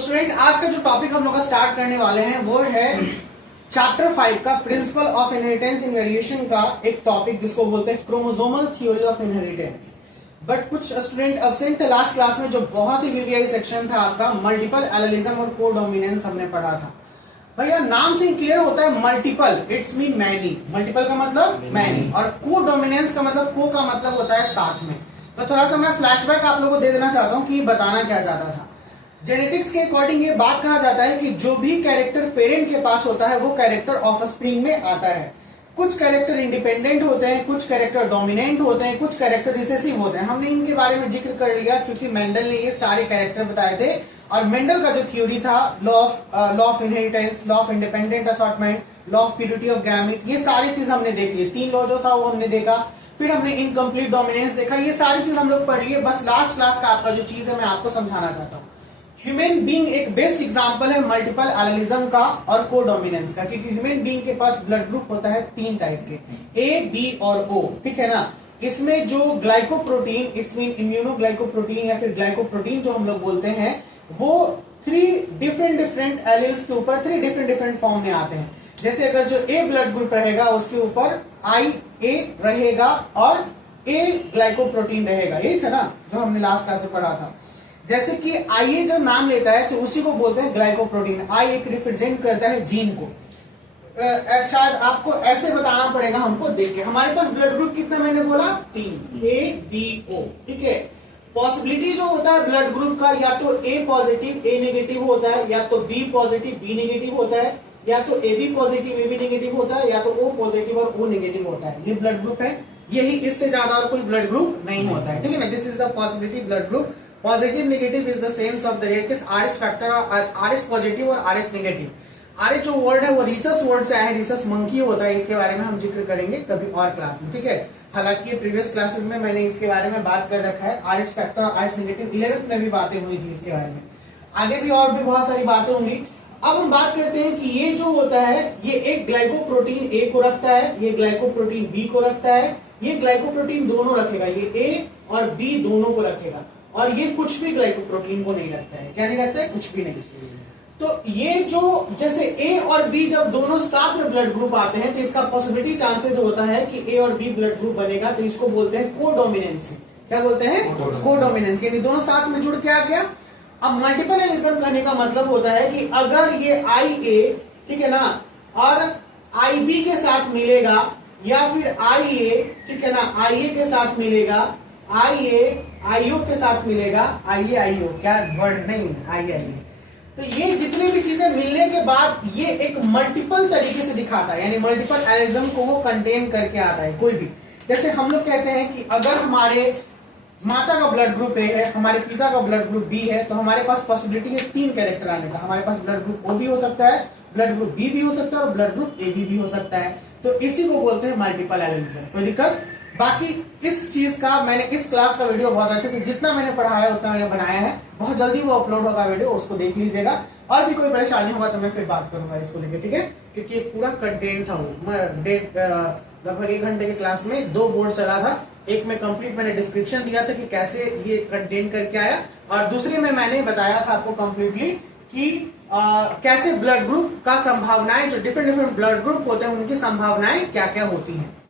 Student आज का जो टॉपिक हम लोग का स्टार्ट करने वाले हैं वो है चैप्टर 5 का principle of inheritance in variation का एक टॉपिक जिसको बोलते हैं chromosomal theory of inheritance. But कुछ स्टूडेंट एब्सेंट थे लास्ट क्लास में, जो बहुत ही वीवीआई सेक्शन था आपका मल्टीपल एलिलिज्म और कोडोमिनेंस हमने पढ़ा था। भैया नाम से क्लियर होता है multiple, it's mean many. Multiple का मतलब मैनी और कोडोमिनेंस का मतलब को का मतलब होता है साथ में। तो थोड़ा सा मैं फ्लैशबैक आप लोगों को दे देना चाहता हूँ कि बताना क्या चाहता था। जेनेटिक्स के अकॉर्डिंग ये बात कहा जाता है कि जो भी कैरेक्टर पेरेंट के पास होता है वो कैरेक्टर ऑफस्प्रिंग में आता है। कुछ कैरेक्टर इंडिपेंडेंट होते हैं, कुछ कैरेक्टर डोमिनेंट होते हैं, कुछ कैरेक्टर रिसेसिव होते हैं। हमने इनके बारे में जिक्र कर लिया क्योंकि मेंडल ने ये सारे कैरेक्टर बताए थे। और मेंडल का जो थ्योरी था law of inheritance, law of independent assortment, law of purity of gamete, ये सारी चीज हमने देख ली। 3 लॉ जो था वो हमने देखा। फिर हमने इनकम्प्लीट डोमिनेंस देखा। ये सारी चीज हम लोग पढ़ लिए। बस लास्ट क्लास का आपका जो चीज है मैं आपको समझाना चाहता हूँ। ह्यूमन बीइंग एक बेस्ट एग्जांपल है मल्टीपल एलिलिज्म का और कोडोमिनेंस का, क्योंकि ह्यूमन बीइंग के पास ब्लड ग्रुप होता है 3 टाइप के, ए, बी और ओ। ठीक है ना। इसमें जो ग्लाइकोप्रोटीन, इट्स मीन इम्यूनोग्लाइकोप्रोटीन या फिर ग्लाइकोप्रोटीन जो हम लोग बोलते हैं, वो 3 डिफरेंट एलिल्स के ऊपर 3 डिफरेंट फॉर्म में आते हैं। जैसे अगर जो ए ब्लड ग्रुप रहेगा उसके ऊपर आई ए रहेगा और ए ग्लाइकोप्रोटीन रहेगा। यही था ना जो हमने लास्ट क्लास में पढ़ा था। जैसे कि आई जब नाम लेता है तो उसी को बोलते हैं ग्लाइकोप्रोटीन। आई एक रिप्रेजेंट करता है जीन को। शायद आपको ऐसे बताना पड़ेगा हमको देख के। हमारे पास ब्लड ग्रुप कितना मैंने बोला 3, ए बी ओ। ठीक है। पॉसिबिलिटी जो होता है ब्लड ग्रुप का, या तो ए पॉजिटिव ए नेगेटिव होता है, या तो बी पॉजिटिव बी नेगेटिव होता है, या तो A B positive A B negative होता है, या तो ओ पॉजिटिव और ओ नेगेटिव होता है। ये ब्लड ग्रुप है। यही, इससे ज्यादा और कोई ब्लड ग्रुप नहीं होता है। ठीक है ना। This is the possibility blood group. Positive negative is the sames of the rare case. Rh factor, Rh positive और आरएच नेगेटिव। आरएच जो वर्ड है वो रिसस वर्ड से आया है, रिसस मंकी होता है। इसके बारे में हम जिक्र करेंगे कभी और क्लास में। ठीक है। हालांकि प्रीवियस क्लासेस में मैंने इसके बारे में बात कर रखा है। आरएच फैक्टर और आरएच नेगेटिव 11th में भी बातें हुई थी इसके बारे में। आगे भी और भी बहुत सारी बातें होंगी। अब हम बात करते हैं कि ये जो होता है ये एक ग्लाइकोप्रोटीन ए को रखता है, ये ग्लाइकोप्रोटीन बी को रखता है, ये ग्लाइकोप्रोटीन दोनों रखेगा, ये ए और बी दोनों को रखेगा। और ये कुछ भी ग्लाइकोप्रोटीन को नहीं रखता है। क्या नहीं रखता है? कुछ भी नहीं। तो ये जो जैसे ए और बी जब दोनों साथ में ब्लड ग्रुप आते हैं तो इसका पॉसिबिलिटी चांसेस होता है कि ए और बी ब्लड ग्रुप बनेगा। तो इसको बोलते हैं कोडोमिनेंसी। क्या बोलते हैं? कोडोमिनेंसी। यानी दोनों साथ में जुड़ के आ गया। अब मल्टीपल एलिलिज्म करने का मतलब होता है कि अगर ये आई ए, ठीक है ना, और आई बी के साथ मिलेगा, या फिर आई ए, ठीक है ना, आई ए के साथ मिलेगा, आई ए आईओ के साथ मिलेगा, आई ए आईओ, क्या वर्ड नहीं, आई आई। तो ये जितनी भी चीजें मिलने के बाद ये एक मल्टीपल तरीके से दिखाता है, यानी मल्टीपल एलिलिज्म को वो कंटेन करके आता है कोई भी। जैसे हम लोग कहते हैं कि अगर हमारे माता का ब्लड ग्रुप ए है, हमारे पिता का ब्लड ग्रुप बी है, तो हमारे पास पॉसिबिलिटी है 3 कैरेक्टर आने का। हमारे पास ब्लड ग्रुप ओ भी हो सकता है, ब्लड ग्रुप बी भी हो सकता है और ब्लड ग्रुप ए भी हो सकता है। तो इसी को बोलते हैं मल्टीपल एलिलिज्म। कोई दिक्कत? बाकी इस चीज का मैंने इस क्लास का वीडियो बहुत अच्छे से जितना मैंने पढ़ाया उतना मैंने बनाया है। बहुत जल्दी वो अपलोड होगा वीडियो, उसको देख लीजिएगा। और भी कोई परेशानी होगा तो मैं फिर बात करूंगा इसको लेके। ठीक है। क्योंकि ये पूरा कंटेंट था वो लगभग 1 घंटे के क्लास में 2 बोर्ड चला था। एक में कंप्लीट मैंने डिस्क्रिप्शन दिया था कि कैसे ये कंटेंट करके आया, और दूसरे में मैंने बताया था आपको कंप्लीटली कि कैसे ब्लड ग्रुप का संभावनाएं, जो डिफरेंट ब्लड ग्रुप होते हैं उनकी संभावनाएं क्या क्या होती हैं।